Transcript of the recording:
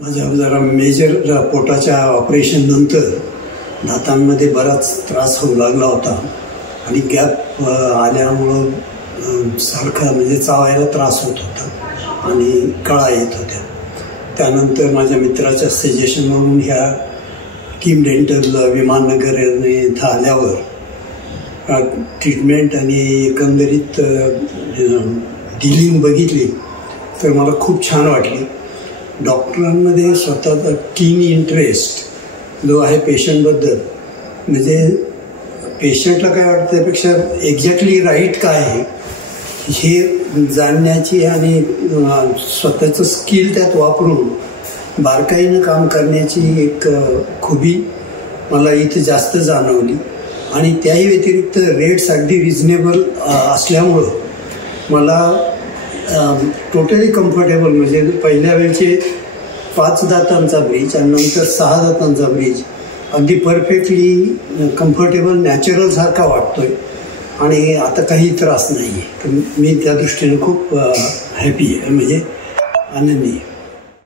माझ्या जरा मेजर पोटाच्या ऑपरेशन नंतर दातांमध्ये बराच त्रास होऊ लागला होता आणि गॅप आल्यामुळं सारखा म्हणजे चावायला त्रास होत होता आणि कळा येत होत्या. त्यानंतर माझ्या मित्राच्या सजेशनवरून ह्या किम डेंटल विमाननगर इथं आल्यावर ट्रीटमेंट आणि एकंदरीत डिलिंग बघितली तर मला खूप छान वाटली. डॉक्टरांमध्ये स्वतःचा कीन इंटरेस्ट जो आहे पेशंटबद्दल, म्हणजे पेशंटला काय वाटतं त्यापेक्षा एक्झॅक्टली राईट काय आहे हे जाणण्याची आणि स्वतःचं स्किल त्यात वापरून बारकाईनं काम करण्याची एक खुबी मला इथे जास्त जाणवली. आणि त्याही व्यतिरिक्त रेट्स अगदी रिजनेबल असल्यामुळं मला टोटली कम्फर्टेबल, म्हणजे पहिल्या वेळचे 5 दातांचा ब्रिज आणि नंतर 6 दातांचा ब्रिज अगदी परफेक्टली कम्फर्टेबल नॅचरल सारखा वाटतोय आणि आता काही त्रास नाही आहे. तर मी त्या दृष्टीने खूप हॅपी आहे, म्हणजे आनंदी आहे.